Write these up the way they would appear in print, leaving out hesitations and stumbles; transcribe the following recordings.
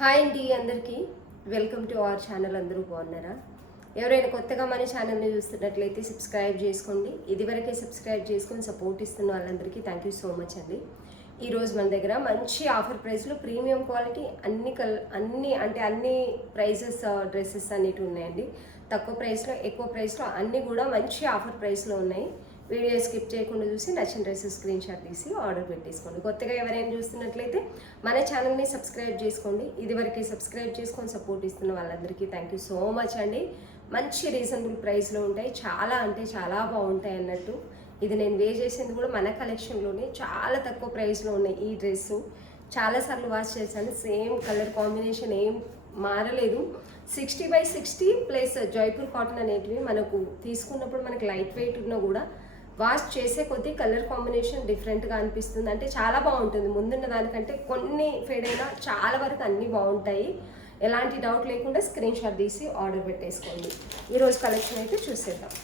Hi అండి అందరికీ welcome to our channel. అందరూ బాగున్నారా? ఎవరైనా కొత్తగా మన ఛానల్ని చూస్తున్నట్లయితే సబ్స్క్రైబ్ చేసుకోండి. ఇదివరకే సబ్స్క్రైబ్ చేసుకొని సపోర్ట్ ఇస్తున్న వాళ్ళందరికీ థ్యాంక్ యూ సో మచ్ అండి. ఈరోజు మన దగ్గర మంచి ఆఫర్ ప్రైస్లో ప్రీమియం క్వాలిటీ అన్ని ప్రైజెస్ డ్రెస్సెస్ అన్నిటి ఉన్నాయండి. తక్కువ ప్రైస్లో ఎక్కువ ప్రైస్లో అన్నీ కూడా మంచి ఆఫర్ ప్రైస్లో ఉన్నాయి. వీడియో స్కిప్ చేయకుండా చూసి నచ్చిన డ్రెస్సెస్ స్క్రీన్ షాట్ తీసి ఆర్డర్ పెట్టేసుకోండి. కొత్తగా ఎవరైనా చూస్తున్నట్లయితే మన ఛానల్ని సబ్స్క్రైబ్ చేసుకోండి. ఇదివరకు సబ్స్క్రైబ్ చేసుకొని సపోర్ట్ ఇస్తున్న వాళ్ళందరికీ థ్యాంక్ యూ సో మచ్ అండి. మంచి రీజనబుల్ ప్రైస్లో ఉంటాయి, చాలా అంటే చాలా బాగుంటాయి అన్నట్టు. ఇది నేను వేర్ చేసింది కూడా మన కలెక్షన్లోనే చాలా తక్కువ ప్రైస్లో ఉన్నాయి. ఈ డ్రెస్సు చాలాసార్లు వాష్ చేశాను, సేమ్ కలర్ కాంబినేషన్ ఏం మారలేదు. 60/60 ప్లస్ జైపూర్ కాటన్ అనేటివి మనకు తీసుకున్నప్పుడు మనకి లైట్ వెయిట్ ఉన్నా కూడా వాష్ చేసే కొద్దీ కలర్ కాంబినేషన్ డిఫరెంట్గా అనిపిస్తుంది. అంటే చాలా బాగుంటుంది. ముందున్న దానికంటే కొన్ని ఫేడ్ అయినా చాలా వరకు అన్నీ బాగుంటాయి. ఎలాంటి డౌట్ లేకుండా స్క్రీన్ షాట్ తీసి ఆర్డర్ పెట్టేసుకోండి. ఈరోజు కలెక్షన్ అయితే చూసేద్దాం.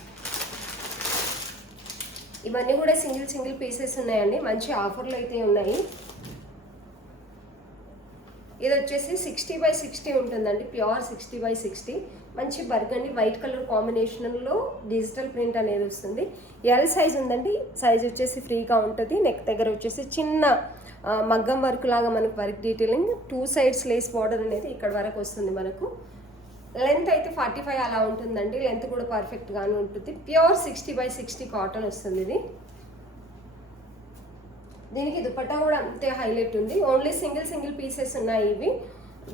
ఇవన్నీ కూడా సింగిల్ పీసెస్ ఉన్నాయండి. మంచి ఆఫర్లు అయితే ఉన్నాయి. ఇది వచ్చేసి 60/60 ఉంటుందండి, ప్యూర్ 60/60. మంచి బర్గండి వైట్ కలర్ కాంబినేషన్లో డిజిటల్ ప్రింట్ అనేది వస్తుంది. ఎల్ సైజ్ ఉందండి. సైజ్ వచ్చేసి ఫ్రీగా ఉంటుంది. నెక్ దగ్గర వచ్చేసి చిన్న మగ్గం వర్క్ లాగా మనకు work detailing, 2 sides lace border అనేది ఇక్కడ వరకు వస్తుంది. మనకు లెంత్ అయితే 45 అలా ఉంటుందండి. లెంత్ కూడా పర్ఫెక్ట్గానే ఉంటుంది. ప్యూర్ 60/60 కాటన్ వస్తుంది ఇది. దీనికి దుపట్టా కూడా అంతే హైలైట్ ఉంది. ఓన్లీ సింగిల్ పీసెస్ ఉన్నాయి ఇవి.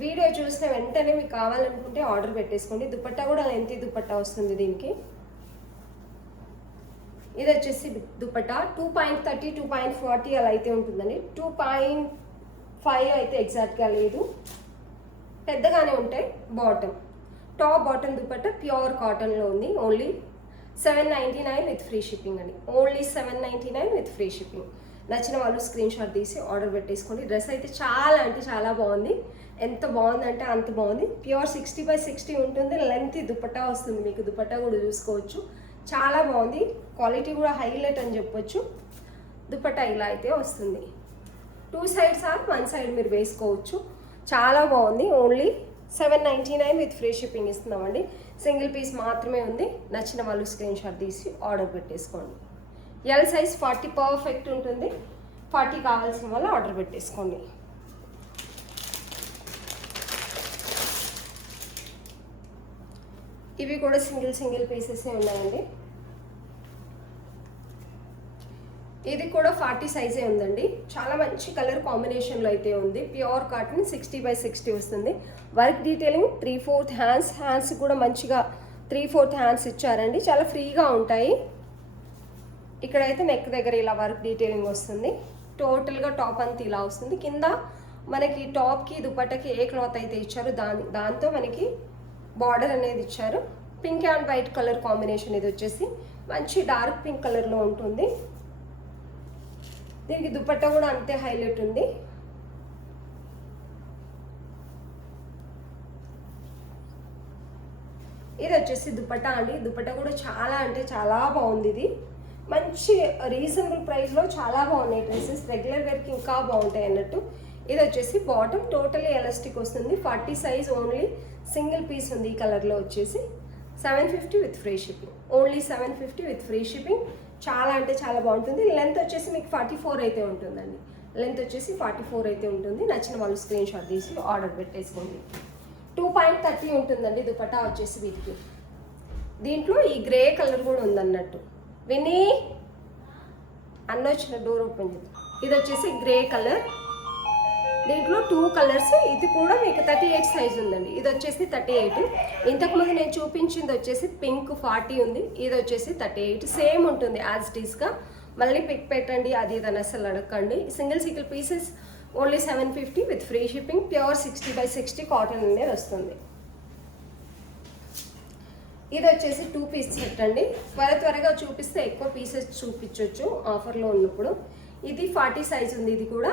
వీడియో చూసిన వెంటనే మీకు కావాలనుకుంటే ఆర్డర్ పెట్టేసుకోండి. దుపట్టా కూడా లెంతీ దుపట్టా వస్తుంది దీనికి. ఇది వచ్చేసి దుపట్టా 2.30 2.40 అలా అయితే ఉంటుందండి. 2.5 అయితే ఎగ్జాక్ట్గా లేదు, పెద్దగానే ఉంటాయి. టాప్ బాటమ్ దుపట్టా ప్యూర్ కాటన్లో ఉంది. ఓన్లీ 799 విత్ ఫ్రీ షిప్పింగ్ అండి. Only 799 with free shipping. నచ్చిన వాళ్ళు స్క్రీన్ షాట్ తీసి ఆర్డర్ పెట్టేసుకోండి. డ్రెస్ అయితే చాలా అంటే చాలా బాగుంది. ఎంత బాగుందంటే అంత బాగుంది. ప్యూర్ 60/60 ఉంటుంది. లెంత్ దుపట్టా వస్తుంది. మీకు దుపట్టా కూడా చూసుకోవచ్చు. చాలా బాగుంది. క్వాలిటీ కూడా హైలైట్ అని చెప్పొచ్చు. దుపట్టా ఇలా అయితే వస్తుంది. 2 సైడ్స్ ఆర్ 1 సైడ్ మీరు వేసుకోవచ్చు. చాలా బాగుంది. ఓన్లీ 799 విత్ ఫ్రీ షిప్పింగ్ ఇస్తున్నామండి. సింగిల్ పీస్ మాత్రమే ఉంది. నచ్చిన వాళ్ళు స్క్రీన్ షాట్ తీసి ఆర్డర్ పెట్టేసుకోండి. ఎల్ సైజ్ 40 పర్ఫెక్ట్ ఉంటుంది. 40 కావాల్సిన వాళ్ళు ఆర్డర్ పెట్టేసుకోండి. ఇవి కూడా సింగిల్ పీసెస్ ఉన్నాయండి. ఇది కూడా 40 సైజే ఉందండి. చాలా మంచి కలర్ కాంబినేషన్లో అయితే ఉంది. ప్యూర్ కాటన్ 60/60 వస్తుంది. వర్క్ డీటెయిలింగ్ 3/4 హ్యాండ్స్ కూడా మంచిగా 3/4 హ్యాండ్స్ ఇచ్చారండి. చాలా ఫ్రీగా ఉంటాయి. ఇక్కడైతే నెక్ దగ్గర ఇలా వర్క్ డీటెయిలింగ్ వస్తుంది. టోటల్గా టాప్ అంతా ఇలా వస్తుంది. కింద మనకి టాప్కి దుపట్టకి ఏ క్లాత్ అయితే ఇచ్చారో దాంతో మనకి బార్డర్ అనేది ఇచ్చారు. Pink and white colour combination. ఇది వచ్చేసి మంచి డార్క్ పింక్ కలర్లో ఉంటుంది. దీనికి దుపట్టా కూడా అంతే హైలైట్ ఉంది. ఇది వచ్చేసి దుపట్టా అండి. దుపట్టా కూడా చాలా అంటే చాలా బాగుంది. ఇది మంచి రీజనబుల్ ప్రైస్లో చాలా బాగున్నాయి డ్రెస్సెస్. రెగ్యులర్ వేర్కి ఇంకా బాగుంటాయి అన్నట్టు. ఇది వచ్చేసి బాటమ్ టోటలీ ఎలాస్టిక్ వస్తుంది. 40 సైజ్ ఓన్లీ సింగిల్ పీస్ ఉంది. ఈ కలర్లో వచ్చేసి 750 with free shipping. Only 750 with free shipping. చాలా అంటే చాలా బాగుంటుంది. లెంత్ వచ్చేసి మీకు 44 అయితే ఉంటుందండి. లెంత్ వచ్చేసి 44 అయితే ఉంటుంది. నచ్చిన వాళ్ళు స్క్రీన్ షాట్ తీసి ఆర్డర్ పెట్టేసుకోండి. 2.30 ఉంటుందండి దుపట్టా వచ్చేసి వీటికి. దీంట్లో ఈ గ్రే కలర్ కూడా ఉందన్నట్టు. విని అన్న వచ్చిన డోర్ ఓపెన్ చేద్దాం. ఇది వచ్చేసి గ్రే కలర్. దీంట్లో 2 కలర్స్. ఇది కూడా మీకు 38 సైజ్ ఉందండి. ఇది వచ్చేసి 38. ఇంతకుముందు నేను చూపించింది వచ్చేసి పింక్ 40 ఉంది. ఇది వచ్చేసి 38. సేమ్ ఉంటుంది యాజ్ ఇట్ ఈస్గా. మళ్ళీ పిక్ పెట్టండి అది ఇదని అసలు అడగండి. Single pieces only 750 with free shipping. Pure 60/60 cotton అనేది వస్తుంది. ఇది వచ్చేసి 2 పీస్ సెట్ అండి. త్వరగా చూపిస్తే ఎక్కువ పీసెస్ చూపించవచ్చు ఆఫర్లో ఉన్నప్పుడు. ఇది 40 సైజ్ ఉంది. ఇది కూడా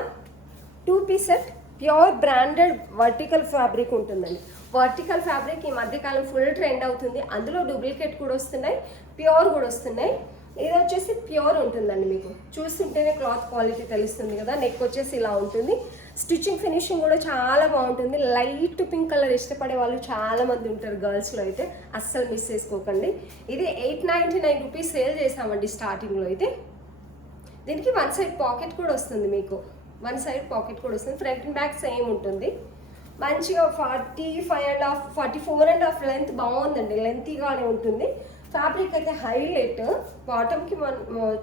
2 piece set. Pure branded vertical fabric ఉంటుందండి. వర్టికల్ ఫ్యాబ్రిక్ ఈ మధ్యకాలం ఫుల్ ట్రెండ్ అవుతుంది. అందులో డూప్లికేట్ కూడా వస్తున్నాయి, ప్యూర్ కూడా వస్తున్నాయి. ఇది వచ్చేసి ప్యూర్ ఉంటుందండి. మీకు చూస్తుంటేనే క్లాత్ క్వాలిటీ తెలుస్తుంది కదా. నెక్ వచ్చేసి ఇలా ఉంటుంది. స్టిచ్చింగ్ ఫినిషింగ్ కూడా చాలా బాగుంటుంది. లైట్ పింక్ కలర్ ఇష్టపడే వాళ్ళు చాలా మంది ఉంటారు గర్ల్స్లో అయితే, అస్సలు మిస్ చేసుకోకండి. ఇది 899 రూపీస్ సేల్ చేసామండి స్టార్టింగ్లో అయితే. దీనికి వన్ సైడ్ పాకెట్ కూడా వస్తుంది, మీకు వన్ సైడ్ పాకెట్ కూడా వస్తుంది. ఫ్రంట్ అండ్ బ్యాక్ సేమ్ ఉంటుంది. మంచిగా 45.5 44.5 లెంత్ బాగుందండి, లెంతీగానే ఉంటుంది. ఫ్యాబ్రిక్ అయితే హైలైట్. బాటమ్కి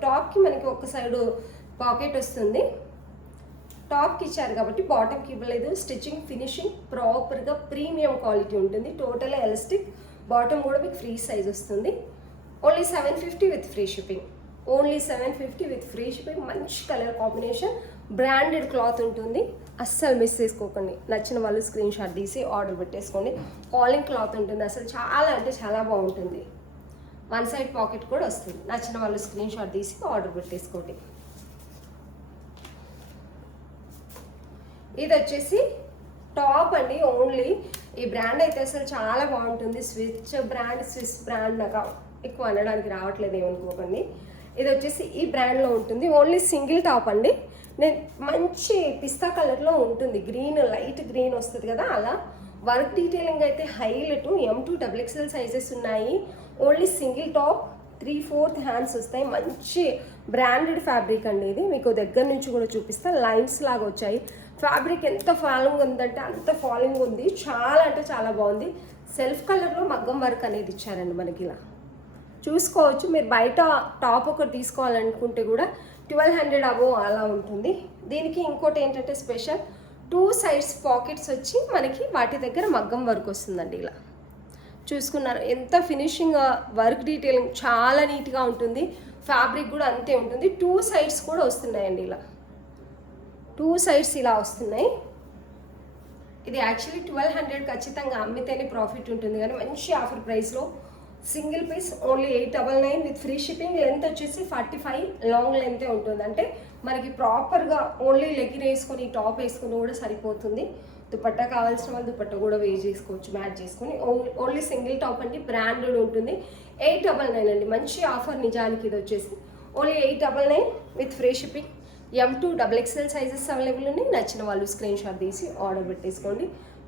టాప్కి మనకి ఒక సైడు పాకెట్ వస్తుంది, టాప్కి ఇచ్చారు కాబట్టి బాటమ్కి ఇవ్వలేదు. స్టిచ్చింగ్ ఫినిషింగ్ ప్రాపర్గా ప్రీమియం క్వాలిటీ ఉంటుంది. టోటల్ ఎలాస్టిక్, బాటమ్ కూడా మీకు ఫ్రీ సైజ్ వస్తుంది. Only 750 with free shipping. Only 750 with free shipping. మంచి కలర్ కాంబినేషన్, బ్రాండెడ్ క్లాత్ ఉంటుంది. అస్సలు మిస్ చేసుకోకండి. నచ్చిన వాళ్ళు స్క్రీన్ షాట్ తీసి ఆర్డర్ పెట్టేసుకోండి. కాలింగ్ క్లాత్ ఉంటుంది, అసలు చాలా అంటే చాలా బాగుంటుంది. వన్ సైడ్ పాకెట్ కూడా వస్తుంది. నచ్చిన వాళ్ళు స్క్రీన్ షాట్ తీసి ఆర్డర్ పెట్టేసుకోండి. ఇది వచ్చేసి టాప్ అండి. ఓన్లీ ఈ బ్రాండ్ అయితే అసలు చాలా బాగుంటుంది. స్విస్ బ్రాండ్ నాకు ఎక్కువ అనడానికి రావట్లేదు, ఏమనుకోకండి. ఇది వచ్చేసి ఈ బ్రాండ్లో ఉంటుంది. ఓన్లీ సింగిల్ టాప్ అండి. నేను మంచి పిస్తా కలర్లో ఉంటుంది, గ్రీన్ లైట్ గ్రీన్ వస్తుంది కదా, అలా వర్క్ డీటెయిలింగ్ అయితే హైలైట్. M2 XXL సైజెస్ ఉన్నాయి. ఓన్లీ సింగిల్ టాప్, 3/4 హ్యాండ్స్ వస్తాయి. మంచి బ్రాండెడ్ ఫ్యాబ్రిక్ అండి. ఇది మీకు దగ్గర నుంచి కూడా చూపిస్తా. లైన్స్ లాగా వచ్చాయి. ఫ్యాబ్రిక్ ఎంత ఫాలింగ్ ఉందంటే అంత ఫాలింగ్ ఉంది. చాలా అంటే చాలా బాగుంది. సెల్ఫ్ కలర్లో మగ్గం వర్క్ అనేది ఇచ్చారండి మనకి, ఇలా చూసుకోవచ్చు. మీరు బయట టాప్ ఒకటి తీసుకోవాలనుకుంటే కూడా 1200 అబో అలా ఉంటుంది. దీనికి ఇంకోటి ఏంటంటే స్పెషల్ 2 సైడ్స్ పాకెట్స్ వచ్చి మనకి వాటి దగ్గర మగ్గం వర్క్ వస్తుందండి. ఇలా చూసుకున్నారు ఎంత ఫినిషింగ్ వర్క్ డీటెయిలింగ్ చాలా నీట్గా ఉంటుంది. ఫ్యాబ్రిక్ కూడా అంతే ఉంటుంది. 2 సైడ్స్ కూడా వస్తున్నాయండి, ఇలా 2 సైడ్స్ ఇలా వస్తున్నాయి. ఇది యాక్చువల్లీ 1200 ఖచ్చితంగా అమ్మితేనే ప్రాఫిట్ ఉంటుంది, కానీ మంచి ఆఫర్ ప్రైస్లో single piece only 899 with free shipping. Length వచ్చేసి 45 లాంగ్ లెంతే ఉంటుంది. అంటే మనకి ప్రాపర్గా ఓన్లీ లెగ్గిన్ వేసుకొని టాప్ వేసుకొని కూడా సరిపోతుంది. దుపట్టా కావాల్సిన వాళ్ళు దుపట్టా కూడా వేర్ చేసుకోవచ్చు, మ్యాచ్ చేసుకొని. ఓన్లీ సింగిల్ టాప్ అండి, బ్రాండెడ్ ఉంటుంది. 899 అండి, మంచి ఆఫర్ నిజానికి. ఇది వచ్చేసి only 899 with free shipping. M2 XXL sizes available ఉన్నాయి. నచ్చిన వాళ్ళు స్క్రీన్ షాట్ తీసి ఆర్డర్ పెట్టేసుకోండి.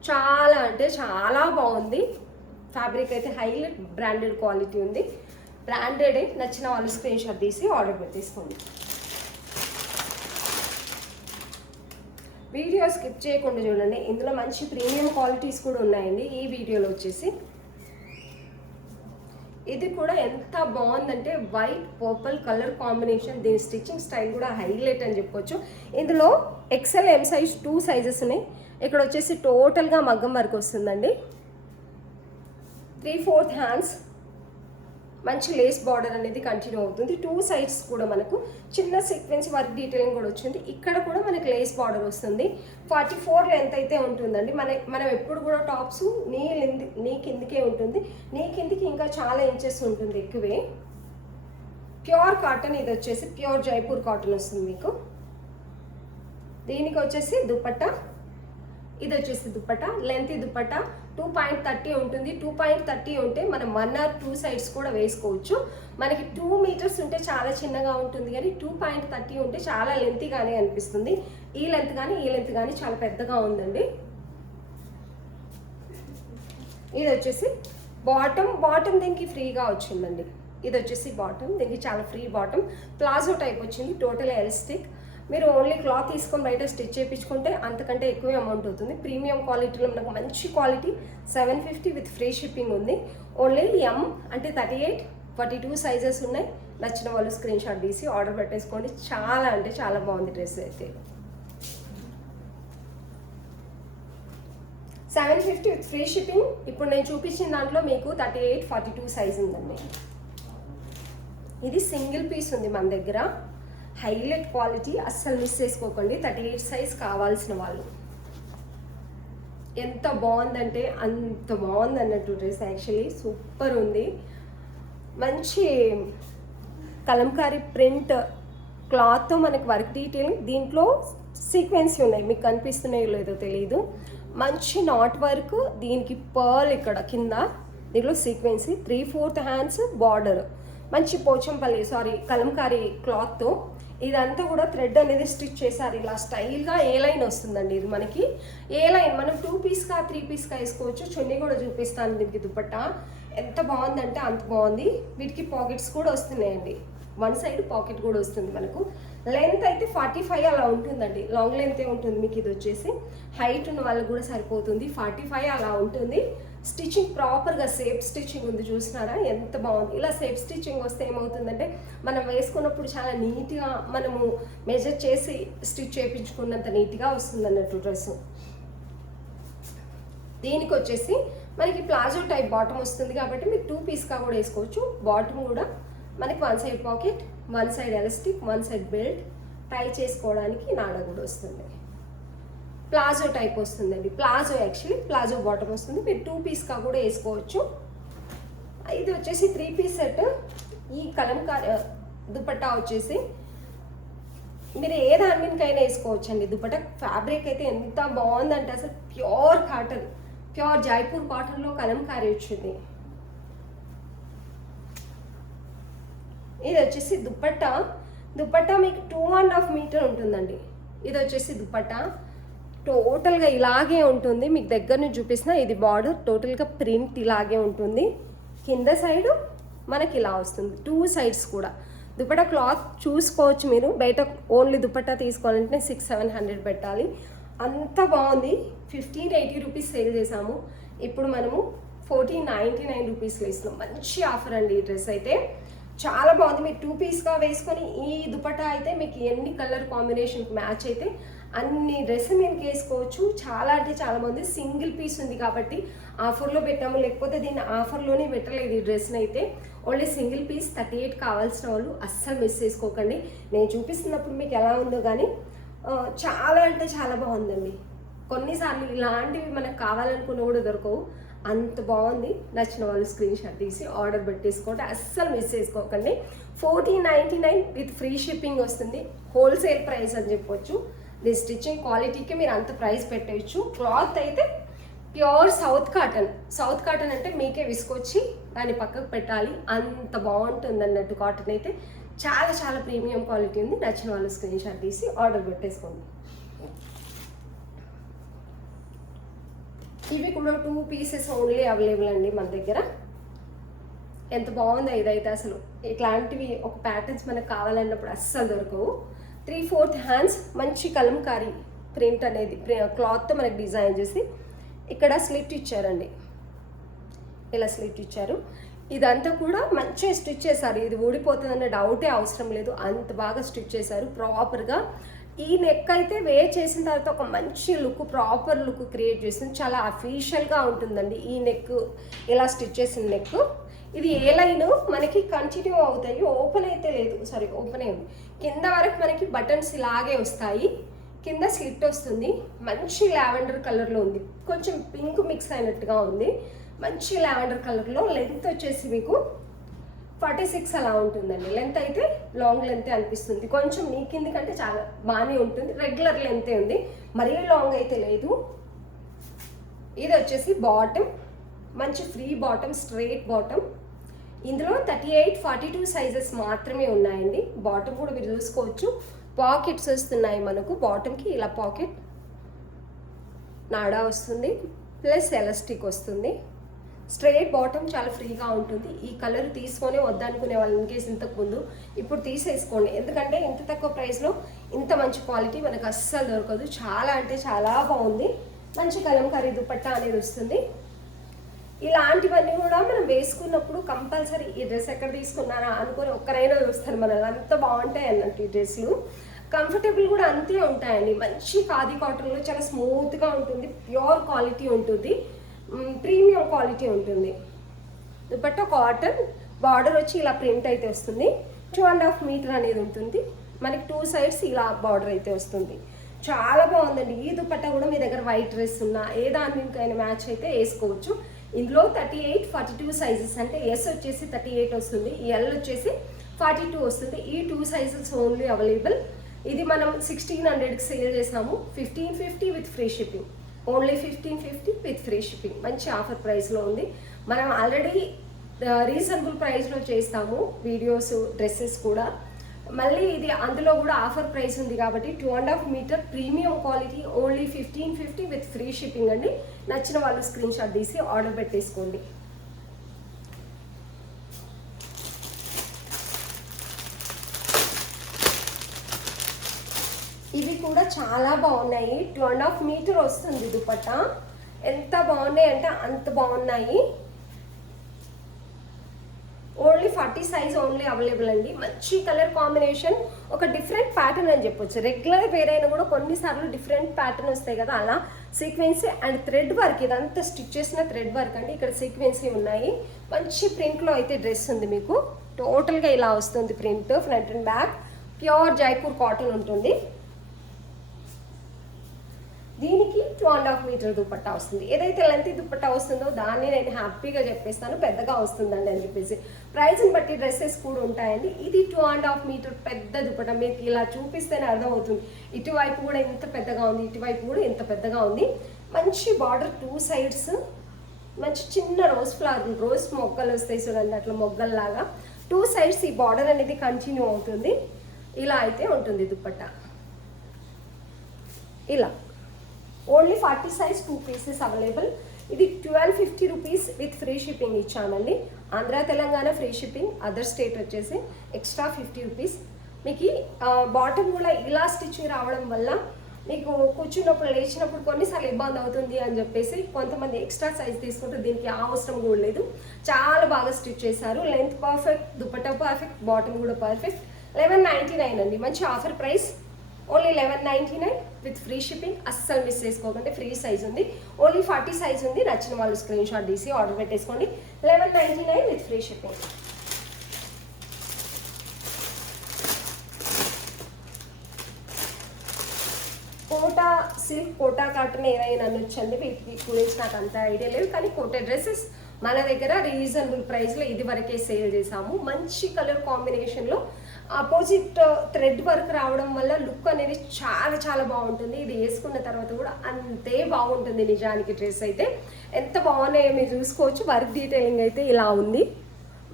చాలా అంటే చాలా బాగుంది. ఫ్యాబ్రిక్ అయితే హైలైట్ బ్రాండెడ్ క్వాలిటీ ఉంది. బ్రాండెడే. నచ్చిన వాళ్ళు స్క్రీన్ షాట్ తీసి ఆర్డర్ పెట్టేసుకోండి. వీడియో స్కిప్ చేయకుండా చూడండి, ఇందులో మంచి ప్రీమియం క్వాలిటీస్ కూడా ఉన్నాయండి ఈ వీడియోలో వచ్చేసి. ఇది కూడా ఎంత బాగుందంటే వైట్ పర్పుల్ కలర్ కాంబినేషన్. దీని స్టిచ్చింగ్ స్టైల్ కూడా హైలైట్ అని చెప్పొచ్చు. ఇందులో XL M సైజ్ 2 సైజెస్ ఉన్నాయి. ఇక్కడ వచ్చేసి టోటల్గా మగ్గం వర్క్ వస్తుందండి. 3/4 హ్యాండ్స్, మంచి లేస్ బార్డర్ అనేది కంటిన్యూ అవుతుంది. 2 సైడ్స్ కూడా మనకు చిన్న సీక్వెన్స్ వర్క్ డీటెయిలింగ్ కూడా వచ్చింది. ఇక్కడ కూడా మనకి లేస్ బార్డర్ వస్తుంది. 44 లెంత్ అయితే ఉంటుందండి. మనం ఎప్పుడు కూడా టాప్స్ నీ కిందికే ఉంటుంది. నీ కిందికి ఇంకా చాలా ఇంచెస్ ఉంటుంది ఎక్కువే. Pure cotton. ఇది వచ్చేసి ప్యూర్ జైపూర్ కాటన్ వస్తుంది మీకు. దీనికి వచ్చేసి దుపట్టా. ఇది వచ్చేసి దుపట్టా, లెంత్ దుపట్టా 2.30 ఉంటుంది. 2.30 ఉంటే మనం 1 or 2 సైడ్స్ కూడా వేసుకోవచ్చు. మనకి 2 మీటర్స్ ఉంటే చాలా చిన్నగా ఉంటుంది, కానీ 2.30 ఉంటే చాలా లెంతీగానే అనిపిస్తుంది. ఈ లెంత్ కానీ చాలా పెద్దగా ఉందండి. ఇది వచ్చేసి బాటమ్ దీనికి ఫ్రీగా వచ్చిందండి. ఇది వచ్చేసి బాటమ్, దీనికి చాలా ఫ్రీ బాటమ్. ప్లాజో టైప్ వచ్చింది. Total elastic. మీరు ఓన్లీ క్లాత్ తీసుకొని బయట స్టిచ్ చేయించుకుంటే అంతకంటే ఎక్కువ అమౌంట్ అవుతుంది. ప్రీమియం క్వాలిటీలో మనకు మంచి క్వాలిటీ 750 విత్ ఫ్రీ షిప్పింగ్ ఉంది. ఓన్లీ M అంటే 38, 42 సైజెస్ ఉన్నాయి. నచ్చిన వాళ్ళు స్క్రీన్ షాట్ తీసి ఆర్డర్ పెట్టేసుకోండి. చాలా అంటే చాలా బాగుంది డ్రెస్ అయితే. 750 విత్ ఫ్రీ షిప్పింగ్. ఇప్పుడు నేను చూపించిన దాంట్లో మీకు 38, 42 సైజ్ ఉందండి. ఇది సింగిల్ పీస్ ఉంది మన దగ్గర. హైలైట్ క్వాలిటీ, అస్సలు మిస్ చేసుకోకండి. 38 సైజ్ కావాల్సిన వాళ్ళు. ఎంత బాగుందంటే అంత బాగుంది అన్నట్టు డ్రెస్. యాక్చువల్లీ సూపర్ ఉంది. మంచి కలంకారీ ప్రింట్ క్లాత్తో మనకి వర్క్ డీటెయిలింగ్. దీంట్లో సీక్వెన్సీ ఉన్నాయి, మీకు కనిపిస్తున్నాయో లేదో తెలియదు. మంచి నాట్ వర్క్. దీనికి పర్ల్ ఇక్కడ కింద. దీంట్లో సీక్వెన్సీ 3/4 హ్యాండ్స్ బార్డర్. మంచి కలంకారీ క్లాత్తో ఇదంతా కూడా థ్రెడ్ అనేది స్టిచ్ చేశారు. ఇలా స్టైల్గా ఏ లైన్ వస్తుందండి. ఇది మనకి ఏ లైన్ మనం 2 పీస్గా 3 పీస్గా వేసుకోవచ్చు. చున్నీ కూడా చూపిస్తాను. దీనికి దుపట్టా ఎంత బాగుందంటే అంత బాగుంది. వీటికి పాకెట్స్ కూడా వస్తున్నాయండి. వన్ సైడ్ పాకెట్ కూడా వస్తుంది మనకు. లెంత్ అయితే 45 అలా ఉంటుందండి. లాంగ్ లెంతే ఉంటుంది మీకు. ఇది వచ్చేసి హైట్ ఉన్న వాళ్ళకి కూడా సరిపోతుంది. 45 అలా ఉంటుంది. స్టిచ్చింగ్ ప్రాపర్గా సేఫ్ స్టిచ్చింగ్ ఉంది. చూసినారా ఎంత బాగుంది. ఇలా సేఫ్ స్టిచ్చింగ్ వస్తే ఏమవుతుందంటే మనం వేసుకున్నప్పుడు చాలా నీట్గా మనము మెజర్ చేసి స్టిచ్ చేయించుకున్నంత నీట్గా వస్తుంది అన్నట్టు డ్రెస్. దీనికి వచ్చేసి మనకి ప్లాజో టైప్ బాటమ్ వస్తుంది కాబట్టి మీరు 2 పీస్గా కూడా వేసుకోవచ్చు. బాటమ్ కూడా మనకి one side pocket, one side elastic, one side belt, tie చేసుకోవడానికి నాడ కూడా వస్తుంది. ప్లాజో టైప్ వస్తుందండి. ప్లాజో యాక్చువల్లీ ప్లాజో బాటమ్ వస్తుంది. మీరు 2 పీస్గా కూడా వేసుకోవచ్చు. ఇది వచ్చేసి 3 పీస్ సెట్. ఈ కలంకారీ దుపట్టా వచ్చేసి మీరు ఏ దాని మీదకైనా వేసుకోవచ్చు అండి. దుపట్టా ఫ్యాబ్రిక్ అయితే ఎంత బాగుందంటే అసలు ప్యూర్ కాటన్, ప్యూర్ జైపూర్ కాటన్లో కలంకారీ వచ్చింది. ఇది వచ్చేసి దుపట్టా. దుపట్టా మీకు 2.5 మీటర్ ఉంటుందండి. ఇది వచ్చేసి దుపట్టా టోటల్గా ఇలాగే ఉంటుంది. మీకు దగ్గర నుంచి చూపిస్తున్నా. ఇది బార్డర్ టోటల్గా ప్రింట్ ఇలాగే ఉంటుంది. కింద సైడు మనకి ఇలా వస్తుంది. 2 సైడ్స్ కూడా. దుపట్టా క్లాత్ చూసుకోవచ్చు మీరు. బయట ఓన్లీ దుపట్టా తీసుకోవాలంటే 600-700 పెట్టాలి. అంత బాగుంది. 1580 రూపీస్ సేల్ చేసాము. ఇప్పుడు మనము 1499 రూపీస్లో ఇస్తున్నాం. మంచి ఆఫర్ అండి. ఈ డ్రెస్ అయితే చాలా బాగుంది. మీరు 2 పీస్గా వేసుకొని ఈ దుపట్టా అయితే మీకు ఎన్ని కలర్ కాంబినేషన్కి మ్యాచ్ అయితే అన్ని డ్రెస్ మీకు వేసుకోవచ్చు. చాలా అంటే చాలా బాగుంది. సింగిల్ పీస్ ఉంది కాబట్టి ఆఫర్లో పెట్టాము. లేకపోతే దీన్ని ఆఫర్లోనే పెట్టలేదు. ఈ డ్రెస్ని అయితే ఓన్లీ సింగిల్ పీస్ 38 కావాల్సిన వాళ్ళు అస్సలు మిస్ చేసుకోకండి. నేను చూపిస్తున్నప్పుడు మీకు ఎలా ఉందో కానీ చాలా అంటే చాలా బాగుందండి. కొన్నిసార్లు ఇలాంటివి మనకు కావాలనుకున్న కూడా దొరకవు. అంత బాగుంది. నచ్చిన వాళ్ళు స్క్రీన్ షాట్ తీసి ఆర్డర్ పెట్టేసుకోండి. అస్సలు మిస్ చేసుకోకండి. 1499 విత్ ఫ్రీ షిప్పింగ్ వస్తుంది. హోల్సేల్ ప్రైస్ అని చెప్పొచ్చు. దీని స్టిచ్చింగ్ క్వాలిటీకి మీరు అంత ప్రైస్ పెట్టవచ్చు. క్లాత్ అయితే pure south cotton. South cotton అంటే మీకే విసుకొచ్చి దాన్ని పక్కకు పెట్టాలి. అంత బాగుంటుంది అన్నట్టు. కాటన్ అయితే చాలా చాలా ప్రీమియం క్వాలిటీ ఉంది. నచ్చిన వాళ్ళు స్క్రీన్ షాట్ తీసి ఆర్డర్ పెట్టేసుకోండి. ఇవి కూడా 2 పీసెస్ ఓన్లీ అవైలబుల్ అండి మన దగ్గర. ఎంత బాగుందో ఇదైతే అసలు. ఇట్లాంటివి ఒక ప్యాటర్న్స్ మనకు కావాలన్నప్పుడు అస్సలు దొరకవు. 3/4 హ్యాండ్స్ మంచి కలంకారీ ప్రింట్ అనేది క్లాత్తో మనకి డిజైన్ చేసి ఇక్కడ స్లిట్ ఇచ్చారండి. ఇలా స్లిట్ ఇచ్చారు. ఇదంతా కూడా మంచిగా స్టిచ్ చేశారు. ఇది ఊడిపోతుందన్న డౌటే అవసరం లేదు. అంత బాగా స్టిచ్ చేశారు ప్రాపర్గా. ఈ నెక్ అయితే వేర్ చేసిన తర్వాత ఒక మంచి లుక్, ప్రాపర్ లుక్ క్రియేట్ చేస్తుంది. చాలా అఫీషియల్గా ఉంటుందండి ఈ నెక్. ఇలా స్టిచ్ చేసిన నెక్. ఇది ఏ లైన్ మనకి కంటిన్యూ అవుతాయి. ఓపెన్ అయితే లేదు, సారీ ఓపెన్ అయింది. కింద వరకు మనకి బటన్స్ ఇలాగే వస్తాయి. కింద స్లిట్ వస్తుంది. మంచి లావెండర్ కలర్లో ఉంది. కొంచెం పింక్ మిక్స్ అయినట్టుగా ఉంది. మంచి లావెండర్ కలర్లో. లెంత్ వచ్చేసి మీకు 46 అలా ఉంటుందండి. లెంత్ అయితే లాంగ్ లెంతే అనిపిస్తుంది. కొంచెం నీ కింది కంటే చాలా బాగానే ఉంటుంది. రెగ్యులర్ లెంతే ఉంది, మరీ లాంగ్ అయితే లేదు. ఇది వచ్చేసి బాటమ్. మంచి ఫ్రీ బాటమ్, స్ట్రైట్ బాటమ్. ఇందులో 38-42 సైజెస్ మాత్రమే ఉన్నాయండి. బాటమ్ కూడా మీరు చూసుకోవచ్చు. పాకెట్స్ వస్తున్నాయి మనకు. బాటమ్కి ఇలా పాకెట్ నాడా వస్తుంది, ప్లస్ ఎలాస్టిక్ వస్తుంది. స్ట్రైట్ బాటమ్ చాలా ఫ్రీగా ఉంటుంది. ఈ కలర్ తీసుకొని వద్దనుకునే వాళ్ళు ఇన్కేస్ ఇంతకు ముందు ఇప్పుడు తీసేసుకోండి. ఎందుకంటే ఇంత తక్కువ ప్రైస్లో ఇంత మంచి క్వాలిటీ మనకు అస్సలు దొరకదు. చాలా అంటే చాలా బాగుంది. మంచి కలంకారీ దుపట్టా అనేది వస్తుంది. ఇలాంటివన్నీ కూడా మనం వేసుకున్నప్పుడు కంపల్సరీ ఈ డ్రెస్ ఎక్కడ తీసుకున్నారా అనుకొని ఒక్కరైనా చూస్తారు మనల్ని. అంత బాగుంటాయి అన్నట్టు ఈ డ్రెస్లు. కంఫర్టబుల్ కూడా అంతే ఉంటాయండి. మంచి ఖాదీ కాటన్లో చాలా స్మూత్గా ఉంటుంది. ప్యూర్ క్వాలిటీ ఉంటుంది. ప్రీమియం క్వాలిటీ ఉంటుంది. దుపట్టా కాటన్. బార్డర్ వచ్చి ఇలా ప్రింట్ అయితే వస్తుంది. 2.5 మీటర్ అనేది ఉంటుంది. మనకి 2 సైడ్స్ ఇలా బార్డర్ అయితే వస్తుంది. చాలా బాగుందండి. ఈ దుపట్టా కూడా మీ దగ్గర వైట్ డ్రెస్ ఉన్నా ఏ దాని మీదకైనా మ్యాచ్ అయితే వేసుకోవచ్చు. ఇందులో 38-42 సైజెస్, అంటే ఎస్ వచ్చేసి 38 వస్తుంది, ఎల్ వచ్చేసి 42 వస్తుంది. ఈ 2 సైజెస్ ఓన్లీ అవైలబుల్. ఇది మనం 1600కి సేల్ చేసాము. 1550 with free shipping. Only 1550 with free shipping. మంచి ఆఫర్ ప్రైస్లో ఉంది. మనం ఆల్రెడీ రీజనబుల్ ప్రైస్లో చేస్తాము వీడియోస్, డ్రెస్సెస్ కూడా. మళ్ళీ ఇది అందులో కూడా ఆఫర్ ప్రైస్ ఉంది కాబట్టి 2.5 meter premium quality only 1550 with free shipping అండి. నచ్చిన వాళ్ళు స్క్రీన్ షాట్ తీసి ఆర్డర్ పెట్టేసుకోండి. ఇవి కూడా చాలా బాగున్నాయి. 2.5 మీటర్ వస్తుంది దుపట్టా. ఎంత బాగున్నాయి అంటే అంత బాగున్నాయి. ఓన్లీ 40 సైజ్ ఓన్లీ అవైలబుల్ అండి. మంచి కలర్ కాంబినేషన్, ఒక డిఫరెంట్ ప్యాటర్న్ అని చెప్పొచ్చు. రెగ్యులర్ వేర్ అయినా కూడా కొన్నిసార్లు డిఫరెంట్ ప్యాటర్న్ వస్తాయి కదా, అలా సీక్వెన్సీ అండ్ థ్రెడ్ వర్క్, ఇదంతా స్టిచ్ చేసిన థ్రెడ్ వర్క్ అండి. ఇక్కడ సీక్వెన్సీ ఉన్నాయి. మంచి ప్రింట్లో అయితే డ్రెస్ ఉంది మీకు. టోటల్గా ఇలా వస్తుంది print, front and back. Pure Jaipur cotton ఉంటుంది. దీనికి 2.5 మీటర్ దుపట్టా వస్తుంది. ఏదైతే లెంత్ దుపట్టా వస్తుందో దాన్ని నేను హ్యాపీగా చెప్పేస్తాను, పెద్దగా వస్తుందండి అని చెప్పేసి. ప్రైస్ని బట్టి డ్రెస్సెస్ కూడా ఉంటాయండి. ఇది 2.5 మీటర్ పెద్ద దుపట్టా. మీకు ఇలా చూపిస్తేనే అర్థమవుతుంది. ఇటువైపు కూడా ఎంత పెద్దగా ఉంది, ఇటువైపు కూడా ఎంత పెద్దగా ఉంది. మంచి బార్డర్ 2 సైడ్స్, మంచి చిన్న రోజ్ మొగ్గలు వస్తాయి చూడండి, అట్లా మొగ్గల్లాగా 2 సైడ్స్ ఈ బార్డర్ అనేది కంటిన్యూ అవుతుంది. ఇలా అయితే ఉంటుంది దుపట్టా. ఇలా ఓన్లీ 40 సైజ్ 2 పీసెస్ అవైలబుల్. ఇది 1250 రూపీస్ విత్ ఫ్రీ షిప్పింగ్ ఇచ్చామండి. Andhra Telangana free shipping, other state వచ్చేసి ఎక్స్ట్రా 50 రూపీస్. మీకు బాటమ్ కూడా ఇలా స్టిచ్చింగ్ రావడం వల్ల మీకు కూర్చున్నప్పుడు లేచినప్పుడు కొన్నిసార్లు ఇబ్బంది అవుతుంది అని చెప్పేసి కొంతమంది ఎక్స్ట్రా సైజ్ తీసుకుంటే దీనికి అవసరం కూడా లేదు. చాలా బాగా స్టిచ్ చేశారు. Length perfect, dupatta perfect, bottom కూడా పర్ఫెక్ట్. 1199 అండి. మంచి offer price. Only 1199 with free shipping. అస్సలు మిస్ చేసుకోకండి. ఫ్రీ సైజ్ ఉంది. ఓన్లీ 40 సైజ్ ఉంది. నచ్చిన వాళ్ళు స్క్రీన్ షాట్ తీసి ఆర్డర్ పెట్టేసుకోండి. 1199 with free shipping. Kota silk, Kota cotton ఏదైనా అనొచ్చండి. వీటికి గురించి నాకు అంత ఐడియా లేదు, కానీ కోటా డ్రెస్సెస్ మన దగ్గర రీజనబుల్ ప్రైస్లో ఇది వరకే సేల్ చేసాము. మంచి కలర్ కాంబినేషన్లో ఆపోజిట్ థ్రెడ్ వర్క్ రావడం వల్ల లుక్ అనేది చాలా చాలా బాగుంటుంది. ఇది వేసుకున్న తర్వాత కూడా అంతే బాగుంటుంది. నిజానికి డ్రెస్ అయితే ఎంత బాగున్నాయో మీరు చూసుకోవచ్చు. వర్క్ డీటెయిలింగ్ అయితే ఇలా ఉంది.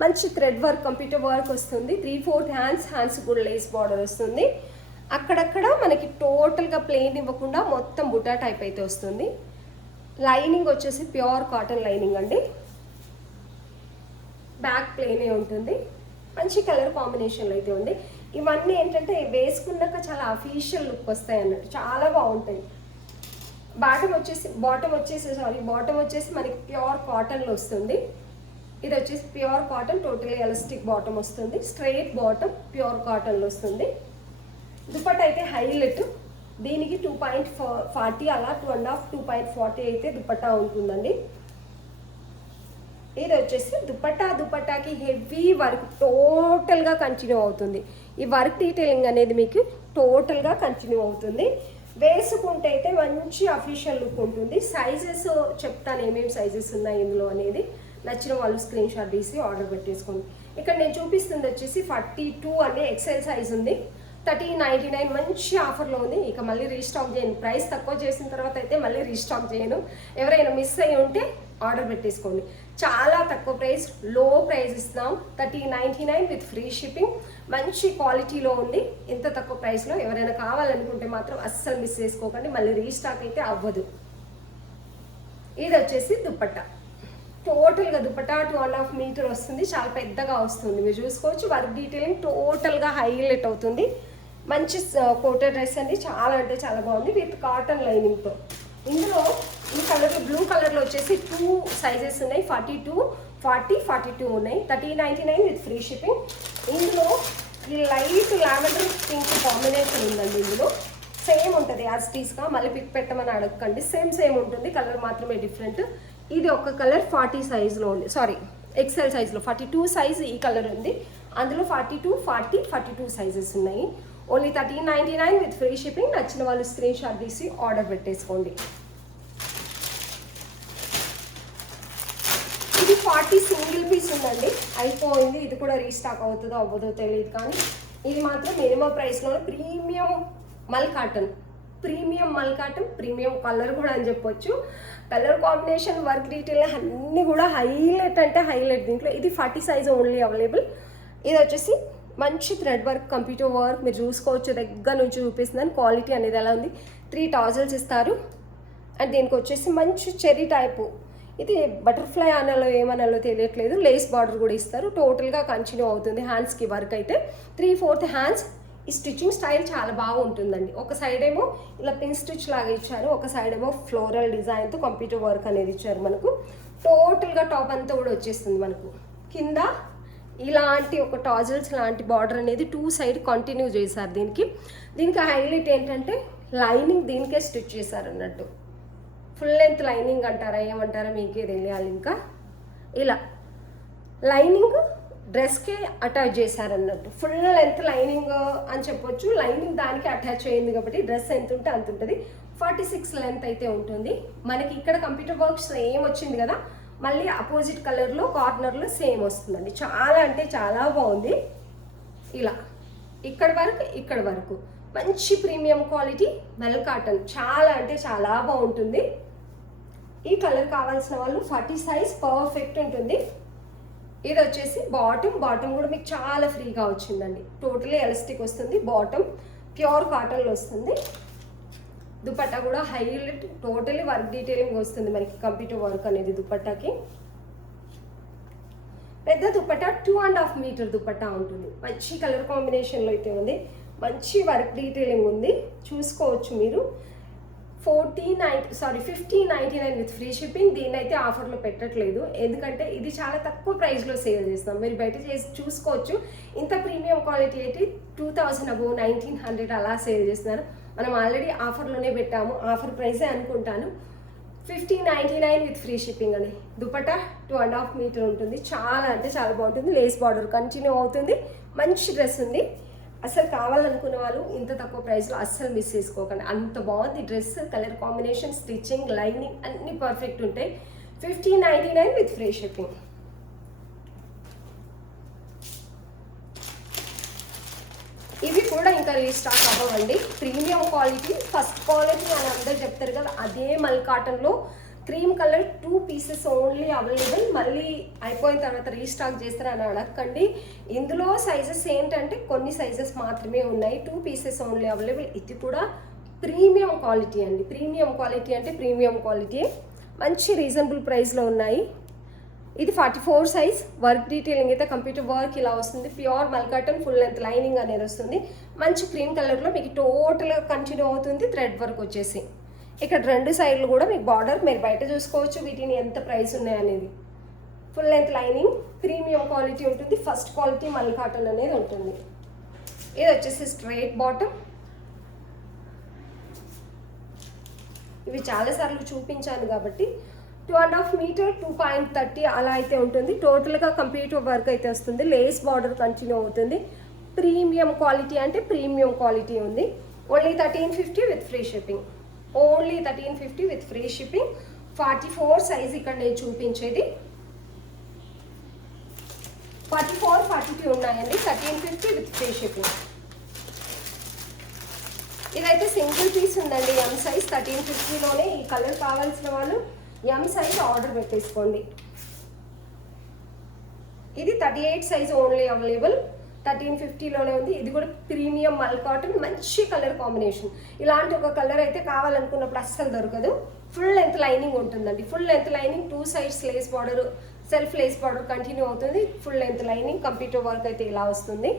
మంచి థ్రెడ్ వర్క్, కంప్యూటర్ వర్క్ వస్తుంది. 3/4 హ్యాండ్స్ కూడా లేస్ బార్డర్ వస్తుంది. అక్కడక్కడ మనకి టోటల్గా ప్లెయిన్ ఇవ్వకుండా మొత్తం బుటా టైప్ అయితే వస్తుంది. లైనింగ్ వచ్చేసి ప్యూర్ కాటన్ లైనింగ్ అండి. బ్యాక్ ప్లెయినే ఉంటుంది. మంచి కలర్ కాంబినేషన్లో అయితే ఉంది. ఇవన్నీ ఏంటంటే వేసుకున్నాక చాలా అఫీషియల్ లుక్ వస్తాయి అన్నట్టు, చాలా బాగుంటాయి. బాటమ్ వచ్చేసి మనకి ప్యూర్ కాటన్లో వస్తుంది. ఇది వచ్చేసి pure cotton, totally elastic bottom వస్తుంది. స్ట్రైట్ బాటమ్ ప్యూర్ కాటన్లో వస్తుంది. దుపట్టా అయితే హైలైట్. దీనికి 2.40 అలా 2.5 2.40 అయితే దుపట్టా ఉంటుందండి. ఇది వచ్చేసి దుపట్టాకి హెవీ వర్క్ టోటల్గా కంటిన్యూ అవుతుంది. ఈ వర్క్ డీటెయిలింగ్ అనేది మీకు టోటల్గా కంటిన్యూ అవుతుంది. వేసుకుంటే అయితే మంచి అఫీషియల్ లుక్ ఉంటుంది. సైజెస్ చెప్తాను ఏమేమి సైజెస్ ఉన్నాయి ఇందులో అనేది. నచ్చిన వాళ్ళు స్క్రీన్ షాట్ తీసి ఆర్డర్ పెట్టేసుకోండి. ఇక్కడ నేను చూపిస్తుంది వచ్చేసి 42 అంటే ఎక్సెల్ సైజ్ ఉంది. 1399 మంచి ఆఫర్లో ఉంది. ఇక మళ్ళీ రీస్టాక్ చేయను. ప్రైస్ తక్కువ చేసిన తర్వాత అయితే మళ్ళీ రీస్టాక్ చేయను. ఎవరైనా మిస్ అయ్యి ఉంటే ఆర్డర్ పెట్టేసుకోండి. చాలా తక్కువ ప్రైస్, లో ప్రైస్ ఇస్తున్నాం. 1399 విత్ ఫ్రీ షిప్పింగ్. మంచి క్వాలిటీలో ఉంది. ఇంత తక్కువ ప్రైస్లో ఎవరైనా కావాలనుకుంటే మాత్రం అస్సలు మిస్ చేసుకోకండి. మళ్ళీ రీస్టాక్ అయితే అవ్వదు. ఇది వచ్చేసి దుపట్టా. టోటల్గా దుపట్టా 2.5 మీటర్ వస్తుంది. చాలా పెద్దగా వస్తుంది. మీరు చూసుకోవచ్చు. వర్క్ డీటెయిలింగ్ టోటల్గా హైలైట్ అవుతుంది. మంచి కోటా డ్రెస్ అండి. చాలా అంటే చాలా బాగుంది విత్ కాటన్ లైనింగ్తో. ఇందులో ఈ కలర్లో బ్లూ కలర్లో వచ్చేసి 2 సైజెస్ ఉన్నాయి. 42, 40, 42 ఉన్నాయి. 1399 విత్ ఫ్రీ షిప్పింగ్. ఇందులో ఈ లైట్ లావెండర్ పింక్ కాంబినేషన్ ఉందండి. ఇందులో సేమ్ ఉంటుంది యాజ్ టీస్గా. మళ్ళీ పిక్ పెట్టమని అడగకండి. సేమ్ ఉంటుంది. కలర్ మాత్రమే డిఫరెంట్. ఇది ఒక కలర్ 40 సైజులో ఉంది. సారీ, ఎక్సెల్ సైజులో 42 సైజ్ ఈ కలర్ ఉంది. అందులో 42, 40, 42 సైజెస్ ఉన్నాయి. Only 1399 with free shipping. నచ్చిన వాళ్ళు స్క్రీన్ షాట్ తీసి ఆర్డర్ పెట్టేసుకోండి. ఇది 40 సింగిల్ పీస్ ఉందండి. అయిపోయింది. ఇది కూడా రీస్టాక్ అవుతుందో అవ్వదో తెలియదు, కానీ ఇది మాత్రం మినిమం ప్రైస్లో ప్రీమియం మల్ కాటన్, ప్రీమియం కలర్ కూడా అని చెప్పొచ్చు. కలర్ కాంబినేషన్, వర్క్ డీటెయిల్ అన్నీ కూడా హైలైట్ అంటే హైలైట్. దీంట్లో ఇది 40 సైజ్ ఓన్లీ అవైలబుల్. ఇది వచ్చేసి మంచి థ్రెడ్ వర్క్, కంప్యూటర్ వర్క్ మీరు చూసుకోవచ్చు. దగ్గర నుంచి చూపిస్తున్నాను క్వాలిటీ అనేది ఎలా ఉంది. 3 టాజల్స్ ఇస్తారు. అండ్ దీనికి వచ్చేసి మంచి చెరీ టైపు, ఇది బటర్ఫ్లై అనాలో ఏమనాలో తెలియట్లేదు. లేస్ బార్డర్ కూడా ఇస్తారు. టోటల్గా కంటిన్యూ అవుతుంది. హ్యాండ్స్కి వర్క్ అయితే 3/4 హ్యాండ్స్. ఈ స్టిచ్చింగ్ స్టైల్ చాలా బాగుంటుందండి. ఒక సైడ్ ఏమో ఇలా పిన్ స్టిచ్ లాగా ఇచ్చారు, ఒక సైడ్ ఏమో ఫ్లోరల్ డిజైన్తో కంప్యూటర్ వర్క్ అనేది ఇచ్చారు మనకు. టోటల్గా టాప్ అంతా కూడా వచ్చేస్తుంది మనకు. కింద ఇలాంటి ఒక టాజల్స్ లాంటి బార్డర్ అనేది 2 సైడ్ కంటిన్యూ చేశారు. దీనికి హైలైట్ ఏంటంటే లైనింగ్ దీనికే స్టిచ్ చేశారు అన్నట్టు. ఫుల్ లెంత్ లైనింగ్ అంటారా ఏమంటారా మీకే తెలియాలి. ఇంకా ఇలా లైనింగ్ డ్రెస్కే అటాచ్ చేశారన్నట్టు. ఫుల్ లెంత్ లైనింగ్ అని చెప్పొచ్చు. లైనింగ్ దానికి అటాచ్ అయ్యింది కాబట్టి డ్రెస్ ఎంత ఉంటే అంత ఉంటుంది. 46 లెంత్ అయితే ఉంటుంది మనకి. ఇక్కడ కంప్యూటర్ వర్క్ సేమ్ వచ్చింది కదా, మళ్ళీ అపోజిట్ కలర్లో కార్నర్లో సేమ్ వస్తుందండి. చాలా అంటే చాలా బాగుంది. ఇలా ఇక్కడ వరకు మంచి ప్రీమియం క్వాలిటీ మెల్ కాటన్, చాలా అంటే చాలా బాగుంటుంది. ఈ కలర్ కావాల్సిన వాళ్ళు 40 సైజ్ పర్ఫెక్ట్ ఉంటుంది. ఇది వచ్చేసి బాటమ్ కూడా మీకు చాలా ఫ్రీగా వచ్చిందండి. టోటలీ ఎలాస్టిక్ వస్తుంది. బాటమ్ ప్యూర్ కాటన్లో వస్తుంది. దుపట్టా కూడా హైలైట్, టోటలీ వర్క్ డీటెయిలింగ్ వస్తుంది మనకి. కంప్యూటర్ వర్క్ అనేది దుపట్టాకి. పెద్ద దుపట్టా 2.5 మీటర్ దుపట్టా ఉంటుంది. మంచి కలర్ కాంబినేషన్లో అయితే ఉంది. మంచి వర్క్ డీటెయిలింగ్ ఉంది, చూసుకోవచ్చు మీరు. 1599 విత్ ఫ్రీ షిప్పింగ్. దీన్ని అయితే ఆఫర్లో పెట్టట్లేదు, ఎందుకంటే ఇది చాలా తక్కువ ప్రైస్లో సేల్ చేస్తాం. మీరు బయట చేసి చూసుకోవచ్చు. ఇంత ప్రీమియం క్వాలిటీ అయితే 2000 అబోవ్ 1900 అలా సేల్ చేస్తున్నారు. మనం ఆల్రెడీ ఆఫర్లోనే పెట్టాము. ఆఫర్ ప్రైసే అనుకుంటాను. 1599 విత్ ఫ్రీ షిప్పింగ్ అని. దుపట్టా 2.5 మీటర్ ఉంటుంది. చాలా అంటే చాలా బాగుంటుంది. లేస్ బార్డర్ కంటిన్యూ అవుతుంది. మంచి డ్రెస్ ఉంది. అసలు కావాలనుకున్న వాళ్ళు ఇంత తక్కువ ప్రైస్లో అస్సలు మిస్ చేసుకోకండి. అంత బాగుంది dress. Colour combination, stitching, lining అన్నీ పర్ఫెక్ట్ ఉంటాయి. 1599 విత్ ఫ్రీ షిప్పింగ్. ఇవి కూడా ఇంకా రీస్టాక్ అవ్వండి. ప్రీమియం క్వాలిటీ, ఫస్ట్ క్వాలిటీ అని అందరూ చెప్తారు కదా, అదే మల్ కాటన్లో cream colour 2 pieces only available. మళ్ళీ అయిపోయిన తర్వాత రీస్టాక్ చేస్తారని అడగండి. ఇందులో సైజెస్ ఏంటంటే కొన్ని సైజెస్ మాత్రమే ఉన్నాయి. 2 పీసెస్ ఓన్లీ అవైలబుల్. ఇది కూడా ప్రీమియం క్వాలిటీ అండి. ప్రీమియం క్వాలిటీ అంటే ప్రీమియం క్వాలిటీ. మంచి రీజనబుల్ ప్రైస్లో ఉన్నాయి. ఇది 44 సైజ్. వర్క్ డీటెయిలింగ్ అయితే కంప్యూటర్ వర్క్ ఇలా వస్తుంది. ప్యూర్ మల్ కాటన్, ఫుల్ లెంత్ లైనింగ్ అనేది వస్తుంది. మంచి క్రీమ్ కలర్లో మీకు టోటల్గా కంటిన్యూ అవుతుంది. థ్రెడ్ వర్క్ వచ్చేసి ఇక్కడ 2 సైడ్లు కూడా మీకు బార్డర్ మీరు బయట చూసుకోవచ్చు. వీటిని ఎంత ప్రైస్ ఉన్నాయనేది. Full length lining, premium quality ఉంటుంది. ఫస్ట్ క్వాలిటీ మల్ కాటన్ అనేది ఉంటుంది. ఇది వచ్చేసి స్ట్రైట్ బాటమ్. ఇవి చాలాసార్లు చూపించాను కాబట్టి 2.5 మీటర్ 2.30 అలా అయితే ఉంటుంది. టోటల్గా కంప్యూటర్ వర్క్ అయితే వస్తుంది. లేస్ బార్డర్ కంటిన్యూ అవుతుంది. ప్రీమియం క్వాలిటీ అంటే ప్రీమియం క్వాలిటీ ఉంది. Only 1350 with free shipping. Only 1350 with free shipping. 44 size ఇక్కడ నేను చూపించేది. 44, 42 ఉన్నాయండి. 1350 విత్ ఫ్రీ షిప్పింగ్. ఇదైతే సింగిల్ పీస్ ఉందండి. ఎం సైజ్ 1350లోనే. ఈ కలర్ కావాల్సిన వాళ్ళు ఎం సైజ్ ఆర్డర్ పెట్టేసుకోండి. ఇది 38 సైజ్ ఓన్లీ అవైలబుల్. 1350లోనే ఉంది. ఇది కూడా ప్రీమియం మల్ కాటన్, మంచి కలర్ కాంబినేషన్. ఇలాంటి ఒక కలర్ అయితే కావాలనుకున్నప్పుడు అస్సలు దొరకదు. ఫుల్ లెంత్ లైనింగ్ ఉంటుందండి. Full length lining, 2 sides lace border, self lace border continue అవుతుంది. Full length lining, computer work అయితే ఇలా వస్తుంది.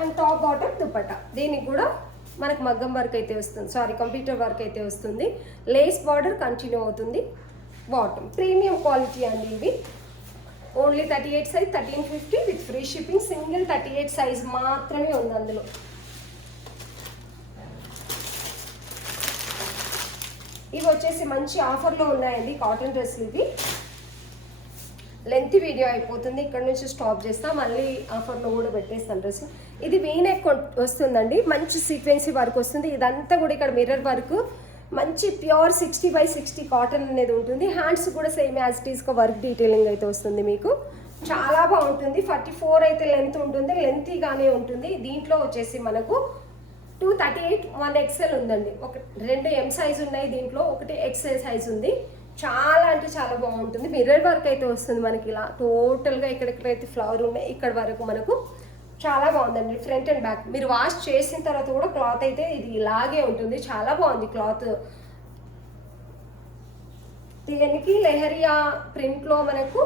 And top bottom dupatta. దీనికి కూడా మనకు మగ్గం వర్క్ అయితే వస్తుంది, కంప్యూటర్ వర్క్ అయితే వస్తుంది. లేస్ బార్డర్ కంటిన్యూ అవుతుంది. బాటమ్ ప్రీమియం క్వాలిటీ అండి. ఇవి only 38 size 1350 with free shipping. Single 38 size మాత్రమే ఉంది అందులో. ఇవి వచ్చేసి మంచి ఆఫర్లో ఉన్నాయండి కాటన్ డ్రెస్లు. ఇవి లెంత్ వీడియో అయిపోతుంది, ఇక్కడ నుంచి స్టాప్ చేస్తా. మళ్ళీ ఆఫర్లో కూడా పెట్టేస్తాను డ్రెస్. ఇది వీనెక్ వస్తుందండి. మంచి సీక్వెన్సీ వర్క్ వస్తుంది. ఇదంతా కూడా ఇక్కడ మిర్రర్ వర్క్. మంచి ప్యూర్ 60/60 కాటన్ అనేది ఉంటుంది. హ్యాండ్స్ కూడా సేమ్ యాజ్ ఇట్ ఈస్గా వర్క్ డీటెయిలింగ్ అయితే వస్తుంది మీకు. చాలా బాగుంటుంది. 44 అయితే లెంత్ ఉంటుంది, లెంతీగానే ఉంటుంది. దీంట్లో వచ్చేసి మనకు 238 1 XL ఉందండి. 2 M సైజ్ ఉన్నాయి దీంట్లో, ఒకటి XL సైజ్ ఉంది. చాలా అంటే చాలా బాగుంటుంది. మిర్రర్ వర్క్ అయితే వస్తుంది మనకి ఇలా టోటల్గా ఎక్కడెక్కడైతే ఫ్లవర్ ఉన్నాయి ఇక్కడ వరకు మనకు చాలా బాగుందండి. ఫ్రంట్ అండ్ బ్యాక్ మీరు వాష్ చేసిన తర్వాత కూడా క్లాత్ అయితే ఇది ఇలాగే ఉంటుంది. చాలా బాగుంది క్లాత్. దీనికి లెహరియా ప్రింట్లో మనకు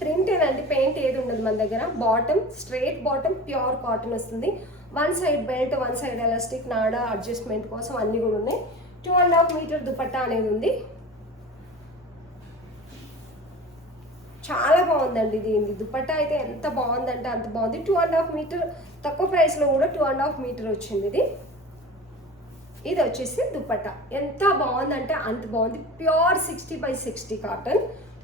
ప్రింట్ ఏదండి, పెయింట్ ఏది ఉండదు మన దగ్గర. Bottom straight bottom, pure cotton వస్తుంది. One side belt, one side elastic, నాడా అడ్జస్ట్మెంట్ కోసం అన్నీ కూడా ఉన్నాయి. 2.5 మీటర్ దుపట్టా అనేది ఉంది. చాలా బాగుందండి. దీని దుపట్టా అయితే ఎంత బాగుందంటే అంత బాగుంది. 2.5 మీటర్, తక్కువ ప్రైస్లో కూడా 2.5 మీటర్ వచ్చింది ఇది. ఇది వచ్చేసి దుపట్టా ఎంత బాగుందంటే అంత బాగుంది. Pure 60/60 cotton.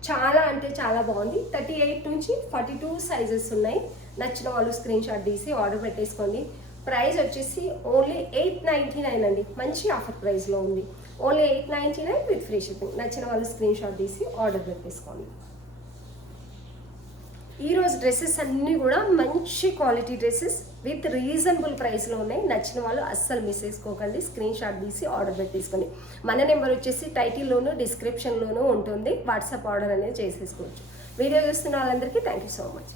చాలా అంటే చాలా బాగుంది. 38 నుంచి 42 సైజెస్ ఉన్నాయి. నచ్చిన వాళ్ళు స్క్రీన్ షాట్ తీసి ఆర్డర్ పెట్టేసుకోండి. ప్రైస్ వచ్చేసి ఓన్లీ 899 అండి. మంచి ఆఫర్ ప్రైస్లో ఉంది. Only 899 with free shipping. నచ్చిన వాళ్ళు స్క్రీన్ షాట్ తీసి ఆర్డర్ పెట్టేసుకోండి. ఈరోజు డ్రెస్సెస్ అన్నీ కూడా మంచి క్వాలిటీ డ్రెస్సెస్ విత్ రీజనబుల్ ప్రైస్లో ఉన్నాయి. నచ్చిన వాళ్ళు అస్సలు మిస్ చేసుకోకండి. స్క్రీన్ షాట్ తీసి ఆర్డర్ పెట్టేసుకోండి. మన నెంబర్ వచ్చేసి టైటిల్లోనూ డిస్క్రిప్షన్లోనూ ఉంటుంది. వాట్సాప్ ఆర్డర్ అనేది చేసేసుకోవచ్చు. వీడియో చూస్తున్న వాళ్ళందరికీ థ్యాంక్ యూ సో మచ్.